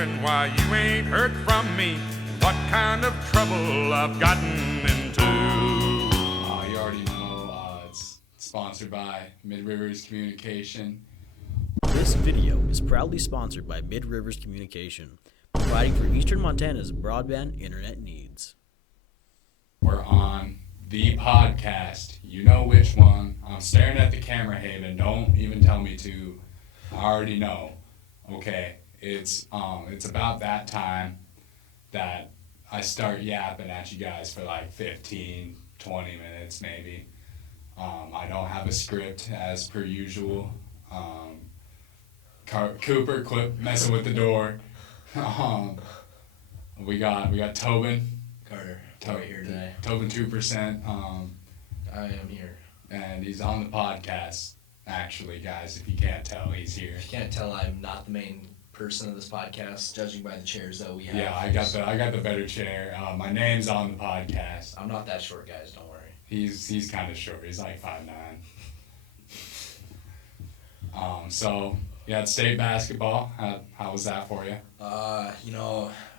wondering why you ain't heard from me, what kind of trouble I've gotten into. You already know, it's sponsored by Mid-Rivers Communication. This video is proudly sponsored by Mid-Rivers Communication, providing for Eastern Montana's broadband internet needs. We're on the podcast. You know which one. I'm staring at the camera, Haven. Don't even tell me to. I already know. Okay, it's about that time that I start yapping at you guys for like 15, 20 minutes maybe. I don't have a script as per usual. Cooper, quit messing with the door. We got Tobin. Carter, right here today. Tobin 2%. I am here. And he's on the podcast. Actually, guys, if you can't tell, he's here. If you can't tell, I'm not the main person of this podcast, judging by the chairs that we have. Yeah, I got the better chair. My name's on the podcast. I'm not that short, guys. Don't worry. He's kind of short. He's like 5'9". So you had state basketball. How was that for you?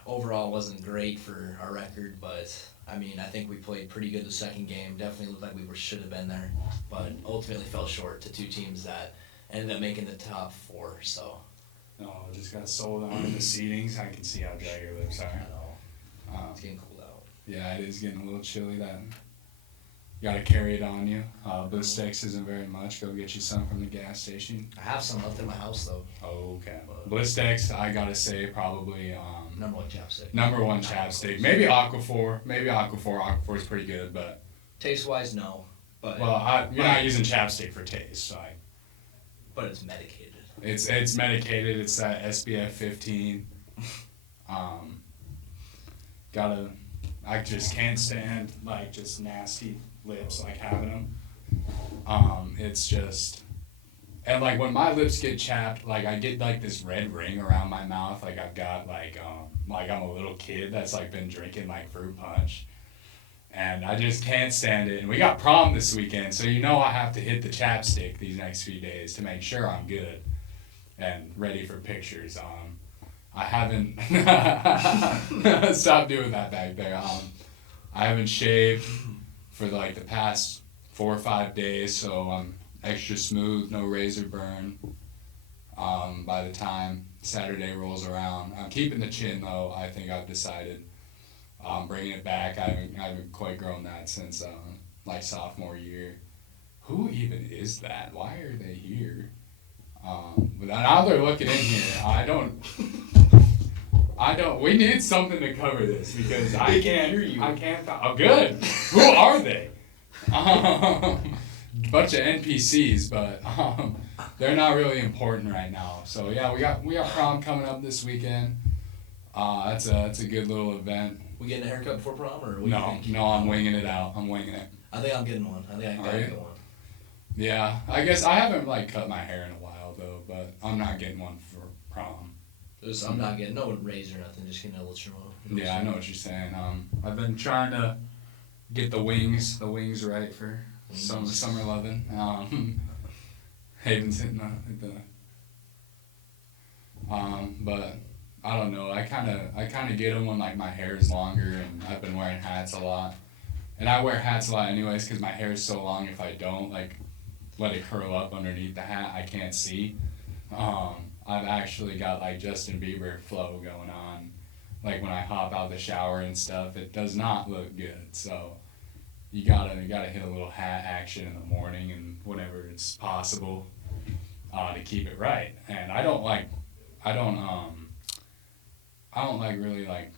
Overall wasn't great for our record, but I think we played pretty good the second game. Definitely looked like we should have been there, but ultimately fell short to two teams that ended up making the top four. So. No, just got sold on in the seatings. I can see how dry your lips are. I know. It's getting cold out. Yeah, it is getting a little chilly. That you gotta carry it on you. Blue Sticks isn't very much. Go get you some from the gas station. I have some left in my house though. Okay. Blue Sticks, I gotta say probably number one chapstick. Number one chapstick. Maybe Aquaphor. Aquaphor's pretty good, but taste wise, no. But you're not using chapstick for taste, so but it's medicated. It's medicated. It's that SPF 15. I just can't stand like just nasty lips like having them. It's just, and like when my lips get chapped, like I get like this red ring around my mouth, like I've got like I'm a little kid that's like been drinking like fruit punch, and I just can't stand it. And we got prom this weekend, so I have to hit the chapstick these next few days to make sure I'm good and ready for pictures. I haven't stop doing that back there. I haven't shaved for like the past 4 or 5 days, so I'm extra smooth, no razor burn. By the time Saturday rolls around, I'm keeping the chin though. I think I've decided bringing it back. I haven't quite grown that since like sophomore year. Who even is that? Why are they here? But now they're looking in here. I don't. We need something to cover this because I can't hear you. I can't. Oh, good. Who are they? Bunch of NPCs, but they're not really important right now. So yeah, we got prom coming up this weekend. That's a good little event. We getting a haircut before prom, or what no? Do you think? No, I'm winging it out. I'm winging it. I think I'm getting one. I think I gotta get one. Yeah, I guess I haven't like cut my hair in a while though, but I'm not getting one for prom. I'm not getting no razor or nothing. Just getting a little trim. Yeah, I know what you're saying. I've been trying to get the wings right for summer loving. Haven's hitting the but I don't know. I kind of get them when like my hair is longer, and I've been wearing hats a lot. And I wear hats a lot anyways because my hair is so long. If I don't like let it curl up underneath the hat, I can't see. I've actually got like Justin Bieber flow going on. Like when I hop out of the shower and stuff, it does not look good. So you gotta hit a little hat action in the morning and whenever it's possible to keep it right. And I don't really like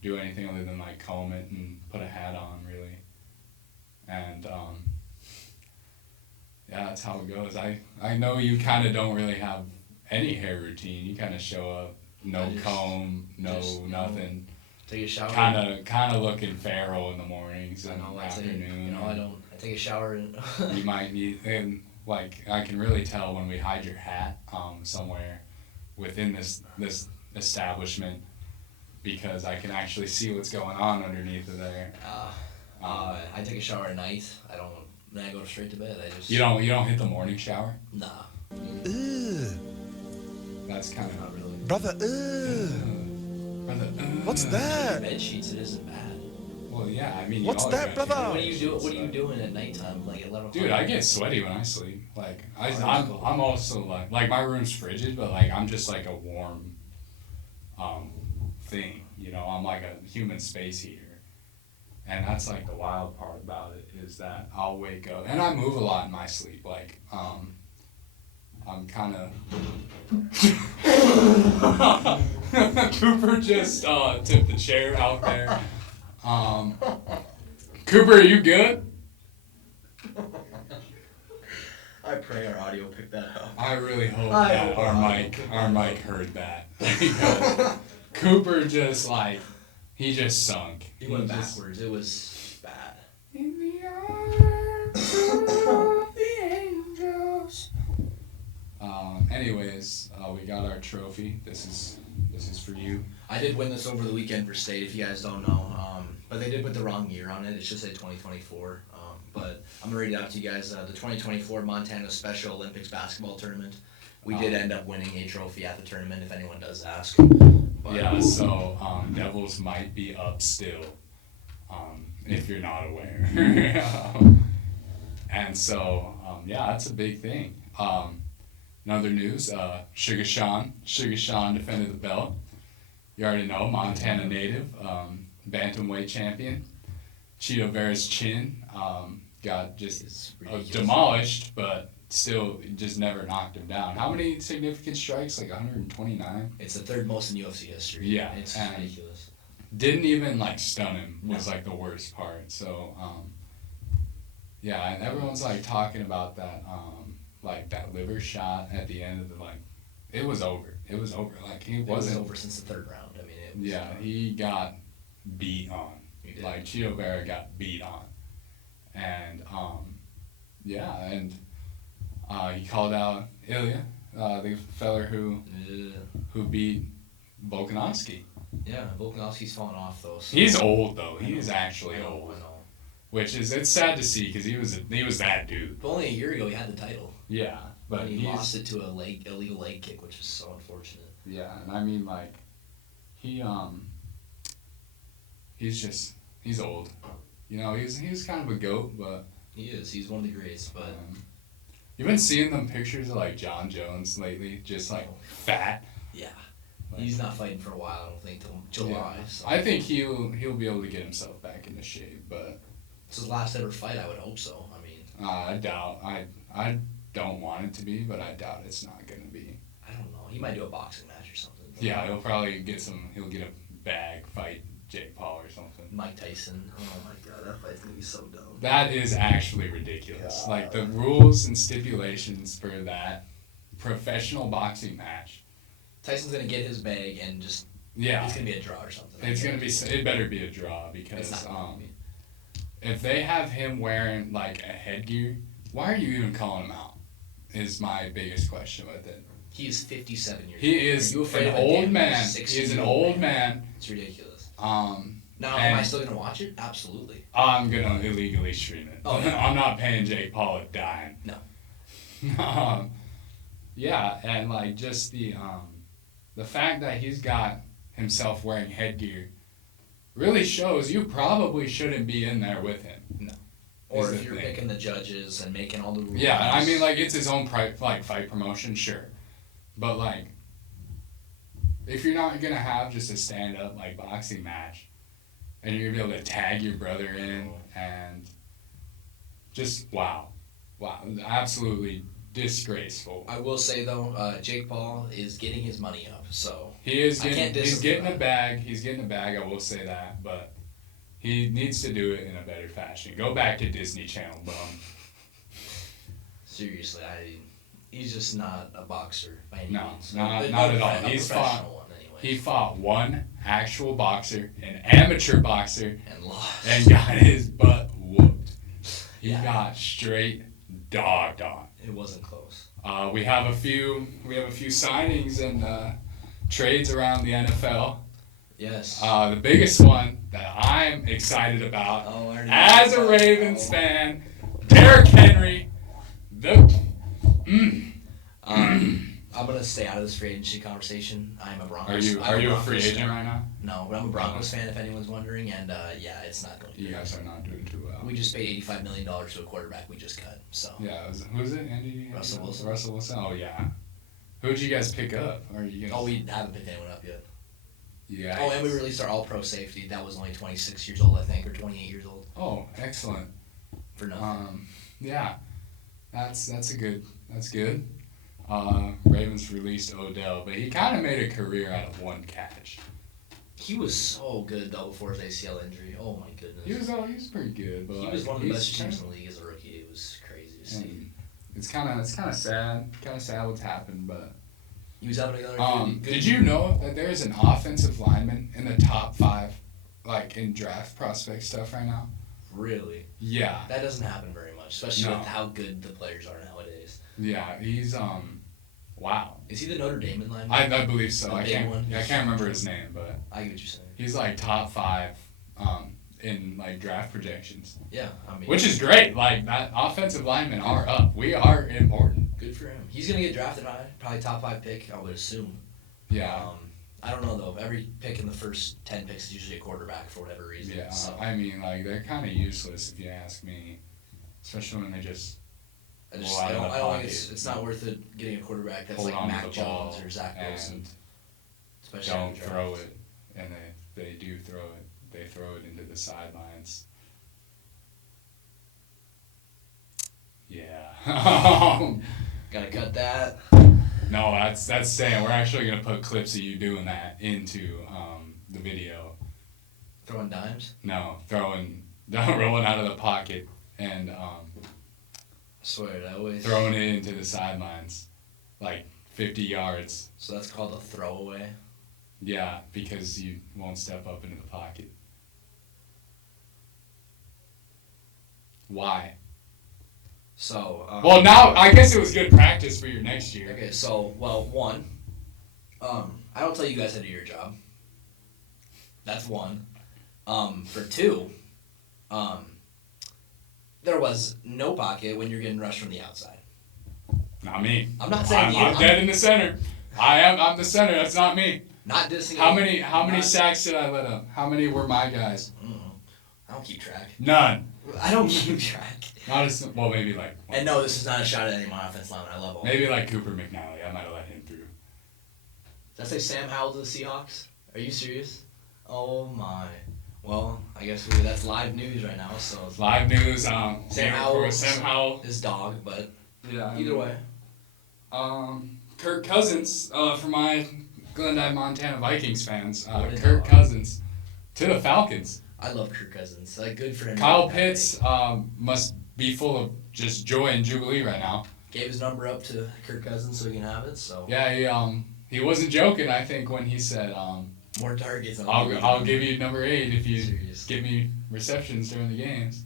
do anything other than like comb it and put a hat on really. And yeah, that's how it goes. I know you kind of don't really have any hair routine. You kind of show up, comb, nothing. Take a shower. Kind of looking feral in the mornings and afternoon. I take a shower and. You might need, and like I can really tell when we hide your hat somewhere within this establishment because I can actually see what's going on underneath of there. I take a shower at night. Then I go straight to bed. You don't hit the morning shower? Nah. That's kind of not really. Brother, What's that? Bed sheets, it isn't bad. Well, yeah, I mean. What's y'all that, got- brother? What are you doing at nighttime? Like 11 o'clock? Dude, I get sweaty when I sleep. Like, That's I'm cool. also like my room's frigid, but like I'm just like a warm, thing. You know, I'm like a human space heater, and that's like the wild part about it is that I'll wake up and I move a lot in my sleep. Like, I'm kind of. Cooper just tipped the chair out there. Cooper, are you good? I pray our audio picked that up. I really hope I that hope our mic heard that. Because Cooper just like, he just sunk. He went just- backwards. It was bad. In the arms of the angels. Anyways, we got our trophy. This is for you. I did win this over the weekend for state, if you guys don't know. But they did put the wrong year on it. It should say 2024. But I'm going to read it out to you guys. The 2024 Montana Special Olympics basketball tournament. We did end up winning a trophy at the tournament, if anyone does ask. But, Yeah, so Devils might be up still, if you're not aware. And so, yeah, that's a big thing. In other news, Sugar Sean defended the belt. You already know, Montana native, bantamweight champion. Cheeto Vera's chin got just It's ridiculous. demolished, but still just never knocked him down. How many significant strikes? Like 129? It's the third most in UFC history. Yeah, It's and- ridiculous. Didn't even like stun him was like the worst part. So yeah, and everyone's like talking about that like that liver shot at the end of the like it was over. Like he It was wasn't over since the third round. I mean, it was. yeah, he got beat on. He did. Like Cheeto Vera got beat on. And yeah, and he called out Ilya, the feller who beat Volkanovski. Yeah, Volkanovski's fallen off though. So He's old though. I He know. is actually I know, old. I know. Which is it's sad to see because he was that dude. But only a year ago he had the title. Yeah, but And he he's lost it to a illegal leg kick, which is so unfortunate. yeah, and I mean like he's old. You know, he's kind of a goat, but He is. He's one of the greats, but you've been seeing them pictures of like John Jones lately, just like fat. yeah, Like, he's not fighting for a while. I don't think till July. yeah. So. I think he'll be able to get himself back into shape, but It's his last ever fight. I would hope so. I mean, I doubt. I don't want it to be, but I doubt it's not gonna be. I don't know. He might do a boxing match or something. Yeah, he'll probably get He'll get a bag fight Jake Paul or something. Mike Tyson. Oh my god, that fight's gonna be so dumb. That is actually ridiculous. God. Like the rules and stipulations for that professional boxing match. Tyson's gonna get his bag and just Yeah, it's gonna be a draw or something. it's gonna be. It better be a draw It's because not gonna be. if they have him wearing like a headgear, why are you even calling him out? Is my biggest question with it. He is 57 years old. He is Are you afraid an of a old damn man. 60 He is an year old man? man. It's ridiculous. And Now, am I still gonna watch it? Absolutely. I'm gonna illegally stream it. Oh, yeah. I'm not paying Jake Paul a dime. No. Yeah, and like just the fact that he's got himself wearing headgear really shows you probably shouldn't be in there with him. Or Is if the you're thing. picking the judges and making all the rules. Yeah, I mean like it's his own fight promotion, sure, but like if you're not gonna have just a stand up like boxing match, and you're gonna be able to tag your brother in and just wow, absolutely disgraceful. I will say though, Jake Paul is getting his money up, so He is I can't getting diss he's him getting for a bag. He's getting a bag. I will say that, but he needs to do it in a better fashion. Go back to Disney Channel, bum. seriously, he's just not a boxer by any No, means. not But at all. a He's professional one anyway. He fought one actual boxer, an amateur boxer, and lost. and got his butt whooped. He Yeah. got straight dogged on. It wasn't close. We have a few signings and trades around the NFL. Yes. The biggest one that I'm excited about Oh, I already as know. a Ravens fan, Derrick Henry, I'm gonna stay out of this free agency conversation. I'm a Broncos. Are you a free Broncos agent fan. right now? No, but I'm a Broncos fan. If anyone's wondering, and yeah, it's not going to. You guys are not doing too well. We just paid $85 million to a quarterback we just cut. So. Yeah, who's it? Russell Wilson. Russell Wilson. Oh yeah. Who'd you guys pick up? Are you guys... Oh, we haven't picked anyone up yet. Yeah. Oh, and we released our All-Pro safety. That was only 26 years old, I think, or 28 years old. Oh, excellent. For nothing. Yeah, that's good. That's good. Ravens released Odell, but he kind of made a career out of one catch. He was so good though before his ACL injury. Oh my goodness. He was pretty good, but he was one of the best receivers in the league as a rookie. It was crazy to see. It's kind of sad. Kind of sad what's happened, but. He was having another good. Did you know that there is an offensive lineman in the top 5, like in draft prospect stuff right now? Really? Yeah. That doesn't happen very much, especially with how good the players are nowadays. Yeah, he's wow. Is he the Notre Dame lineman? I believe so. I can't remember his name, but I get what you're saying. he's like top 5 in like draft projections. Yeah, I mean, which is great. Like that offensive linemen are up. We are important. Good for him. He's gonna get drafted high, probably top 5 pick, I would assume. Yeah. I don't know though. Every pick in the first 10 picks is usually a quarterback for whatever reason. Yeah. So. I mean, like they're kind of useless if you ask me, especially when they just. I don't think it's not worth it getting a quarterback that's like Mac Jones or Zach Wilson. Especially don't throw it, and they do throw it. They throw it into the sidelines. Yeah. Gotta cut that. No, that's saying we're actually gonna put clips of you doing that into the video. Throwing dimes? No, rolling out of the pocket and I swear it always throwing it into the sidelines, like 50 yards. So that's called a throwaway. Yeah, because you won't step up into the pocket. Why? So. Well, now I guess it was good practice for your next year. Okay, so one, I don't tell you guys how to do your job. That's one. For two, there was no pocket when you're getting rushed from the outside. Not me. I'm not saying I'm dead in the center. I'm the center. That's not me. Not dissing. How many sacks did I let up? How many were my guys? I don't keep track. None. I don't keep track. Well, maybe like. And no, this is not a shot at any of my offense linemen. I love all. Maybe like Cooper McNally. I might have let him through. Did I say Sam Howell to the Seahawks? Are you serious? Oh my. Well, I guess that's live news right now. So live news. Sam Howell. His dog, but yeah. Either way. Kirk Cousins for my Glendive, Montana Vikings fans. Kirk Cousins to the Falcons. I love Kirk Cousins. Like, good for him. Kyle Pitts must be full of just joy and jubilee right now. Gave his number up to Kirk Cousins so he can have it. So yeah, he wasn't joking. I think when he said more targets. I'll give you number 8 if you give me receptions during the games.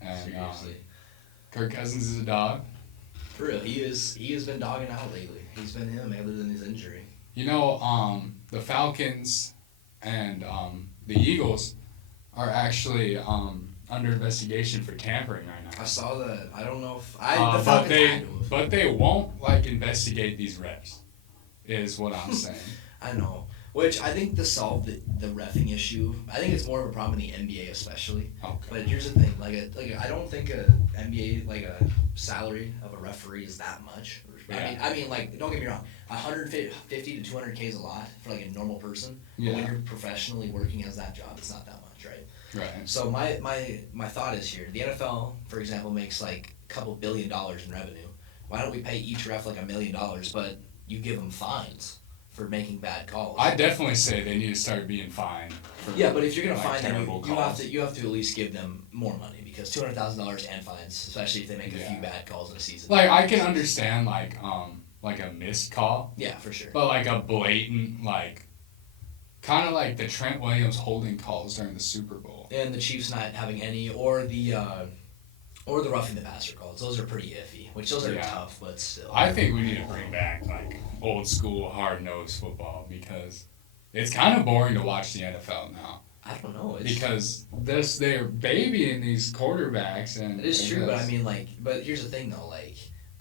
And seriously, Kirk Cousins is a dog. For real, he has been dogging out lately. He's been him other than his injury. You know, the Falcons and the Eagles are actually under investigation for tampering right now. I saw that. I don't know if the Falcons had to have. But they won't investigate these refs, is what I'm saying. I know. Which I think to solve the reffing issue, I think it's more of a problem in the NBA especially. Okay. But here's the thing, I don't think a NBA a salary of a referee is that much. Yeah. I mean, don't get me wrong, 150 to 200K is a lot for a normal person. Yeah. But when you're professionally working as that job, it's not that much, right? Right. So my thought is here: the NFL, for example, makes a couple $2 billion in revenue. Why don't we pay each ref $1 million, but you give them fines for making bad calls? I definitely say they need to start being fined. Yeah, but if you're gonna fine them, you have to at least give them more money, because $200,000 and fines, especially if they make a few bad calls in a season. I can understand a missed call. Yeah, for sure. But a blatant kind of like the Trent Williams holding calls during the Super Bowl. And the Chiefs not having any, or the roughing the passer calls. Those are pretty iffy. Which those are tough, but still. I think we need to bring back old school hard nosed football, because it's kind of boring to watch the NFL now. I don't know. Because they're babying these quarterbacks, and it is true, but I mean but here's the thing though,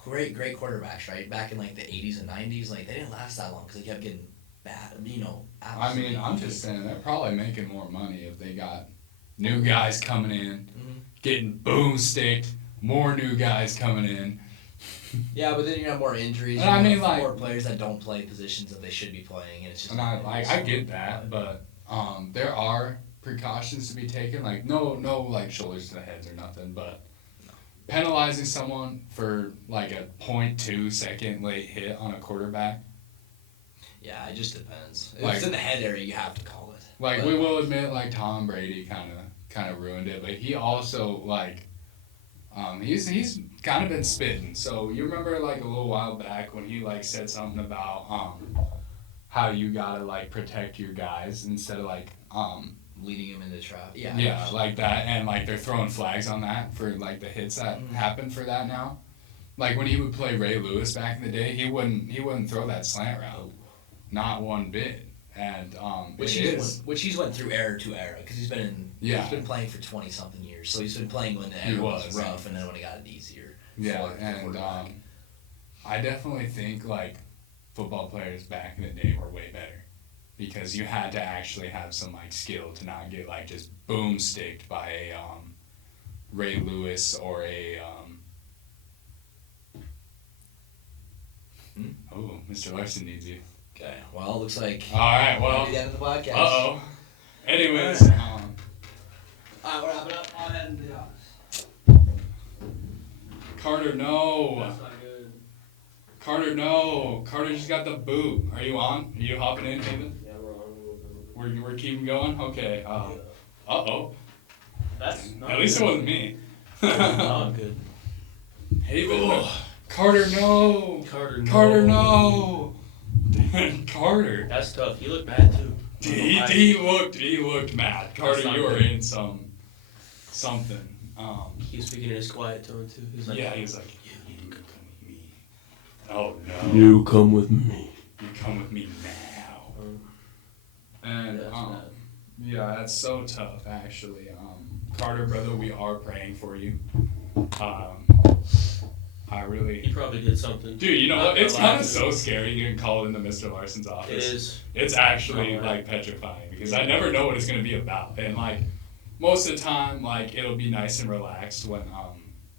great quarterbacks, right? Back in like the 80s and 90s, like they didn't last that long because they kept getting bad. I mean, I'm just saying they're probably making more money if they got new guys coming in, getting boomsticked, more new guys coming in. Yeah, but then you have more injuries. And I mean, like, more players that don't play positions that they should be playing, and it's just. And I get that, but there are precautions to be taken. Like no like shoulders to the heads or nothing, but penalizing someone for like a 0.2 second late hit on a quarterback. Yeah, it just depends. If Like, it's in the head area, you have to call it. Like, we will admit, like, Tom Brady kind of ruined it, but he also, like, he's kind of been spitting. So you remember, like, a little while back when he, like, said something about how you gotta, like, protect your guys instead of, like, leading him into the trap. Yeah. Yeah, like that, and, like, they're throwing flags on that for, like, the hits that happen for that now. Like, when he would play Ray Lewis back in the day, he wouldn't throw that slant route. Not one bit. And which he's went through era to era because he's been playing for 20 something years, so he's been playing when the era was rough and then when it got easier. Yeah, and I definitely think like football players back in the day were way better because you had to actually have some like skill to not get like just boomsticked by a Ray Lewis or a oh, Mr. Larson needs you. Okay, well, looks like. All right, well. The end of the podcast. Uh-oh. Anyways. All right, we're wrapping up. I'll head into the office. Carter, no. That's not good. Carter, no. Carter just got the boot. Are you on? Are you hopping in, Haven? Yeah, we're on. We're keeping going? Okay. Uh-oh. That's not At least good. it wasn't me. Not good. Haven. Ugh. Carter, no. Carter, no. Carter. That's tough. He looked bad too. He looked mad. Carter, not you were good. in something. He was speaking in his quiet tone too. He was like, He was like, you can come with me. Oh no. You come with me. You come with me now. And yeah, that's so tough actually. Carter, brother, we are praying for you. He probably did something. Dude, you know what? It's kind of so scary getting called into Mr. Larson's office. It is. It's actually like petrifying because I never know what it's gonna be about, and like most of the time, like it'll be nice and relaxed when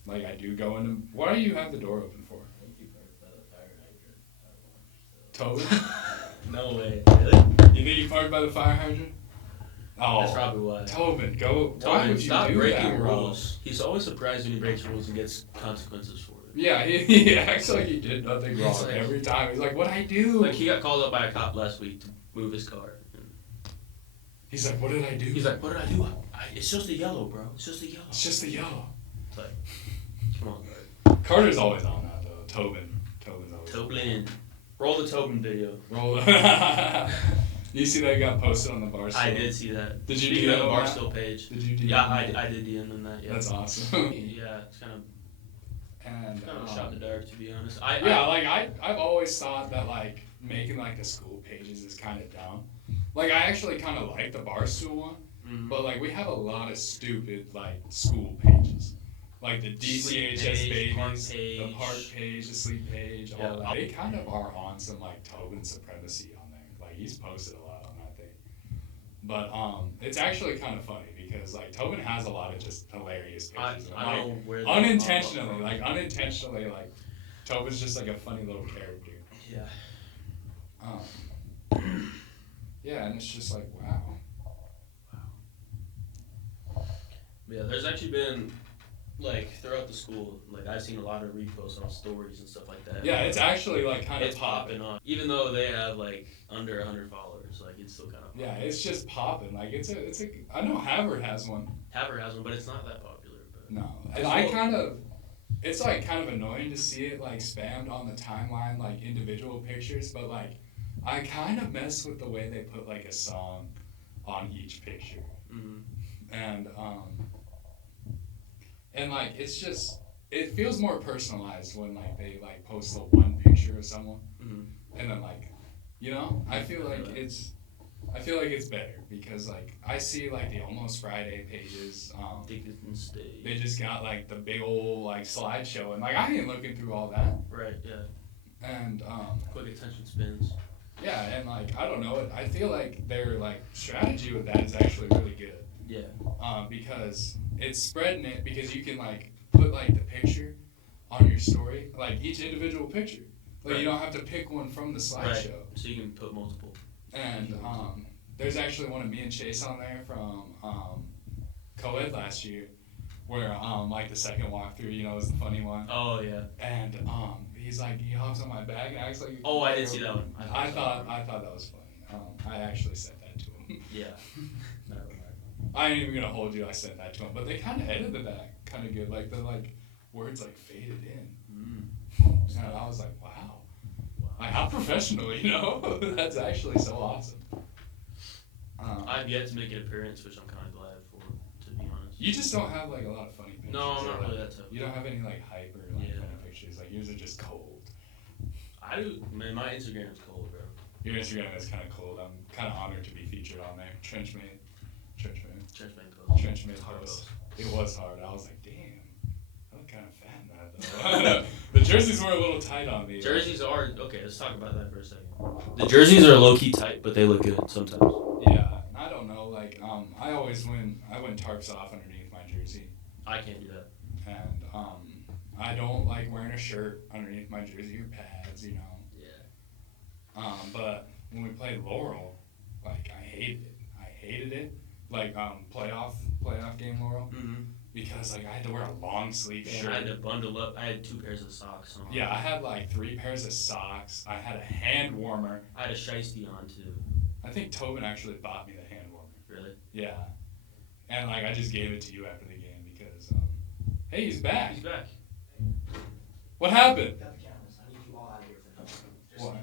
like I do go into. Why do you have the door open for? Tobin? No way. Really? You think you parked by the fire hydrant? Oh, That's probably why. Tobin, go. Why Tobin, would you stop do breaking that, bro? rules. He's always surprised when he breaks rules and gets consequences for it. Yeah, he acts like he did nothing wrong like- every time. He's like, "What'd I do?" Like he got called up by a cop last week to move his car. He's like, "What did I do?" He's like, "What did I do? It's just a yellow, bro. It's just a yellow." "It's just a yellow." It's like, come on, bro. Carter's always on that though. Tobin's always. Tobin. Roll the Tobin video. Roll. You see that got posted on the Barstool? I did see that. Did you Speaking of the DM Barstool page. Did you DM Yeah, that? I did DM him that. Yeah. That's awesome. Yeah, it's kind of And a shot in the dark, to be honest. I've always thought that like making like the school pages is kind of dumb. Like I actually kind of like the Barstool one, but like we have a lot of stupid like school pages, like the DCHS page, park babies, page. the park page, the sleep page, all Yeah. that. They kind of are on some like Tobin supremacy on there. Like he's posted a lot on that thing, but it's actually kind of funny because like Tobin has a lot of just hilarious pages. I don't know where unintentionally, like Tobin's just like a funny little character. Yeah. Yeah, and it's just like wow. Yeah, there's actually been, like, throughout the school, like, I've seen a lot of reposts on stories and stuff like that. Yeah, it's actually like kind of It's popping off. Even though they have, like, under 100 followers, like, it's still kind of popping. Yeah, it's just popping. Like it's a. I know Haver has one. Haver has one, but it's not that popular. But No, and I kind of. It's like kind of annoying to see it like spammed on the timeline, like individual pictures, but like I kind of mess with the way they put like a song on each picture, and like it's just it feels more personalized when like they like post the one picture of someone, and then like, you know, I feel like I feel like it's better because like I see like the Almost Friday pages. Think it can stay. They just got like the big old like slideshow and like I ain't looking through all that. Right. Yeah. And Quick attention spans. yeah, and like I don't know, I feel like their like strategy with that is actually really good. Yeah. Because it's spreading it because you can like put like the picture on your story, like each individual picture. Like Right. you don't have to pick one from the slideshow. Right. So you can put multiple. And there's actually one of me and Chase on there from co-ed last year, where like the second walkthrough, you know, was the funny one. Oh yeah. And he's like, he hops on my back and acts like. Oh, I didn't see that one. I thought that was funny. I actually sent that to him. Yeah. Never mind. I ain't even gonna hold you. I sent that to him, but they kind of edited that kind of good. Like the words like faded in. And I was like, wow. Like how professional, you know? That's actually so awesome. I've yet to make an appearance, which I'm kind of glad for, to be honest. You just don't have like a lot of funny pictures. No, I'm not or, really like, that type. You don't have any like hype or like Yeah. funny pictures. Like yours are just cold. I do. Man, my Instagram is cold, bro. Your Instagram is kind of cold. I'm kind of honored to be featured on there. Trenchmate It's hard post. post. It was hard. I was like, damn, I look kind of fat in that though. The jerseys were a little tight on me. Jerseys are okay. Let's talk about that for a second. The jerseys are low key tight, but they look good sometimes. Yeah, I don't know. Like, I always I went tarps off underneath my jersey, I can't do that. and I don't like wearing a shirt underneath my jersey or pads, you know. Yeah. But when we played Laurel, like I hated it. Like playoff game Laurel, because like I had to wear a long sleeve shirt. I had to bundle up. I had 2 pairs of socks on. Yeah, I had like 3 pairs of socks. I had a hand warmer. I had a shiesty on too. I think Tobin actually bought me the hand warmer. Really? Yeah, and like I just gave it to you after the game because hey, he's back. He's back. What happened? Got the cameras. I need you all out of here for now. Just What? me.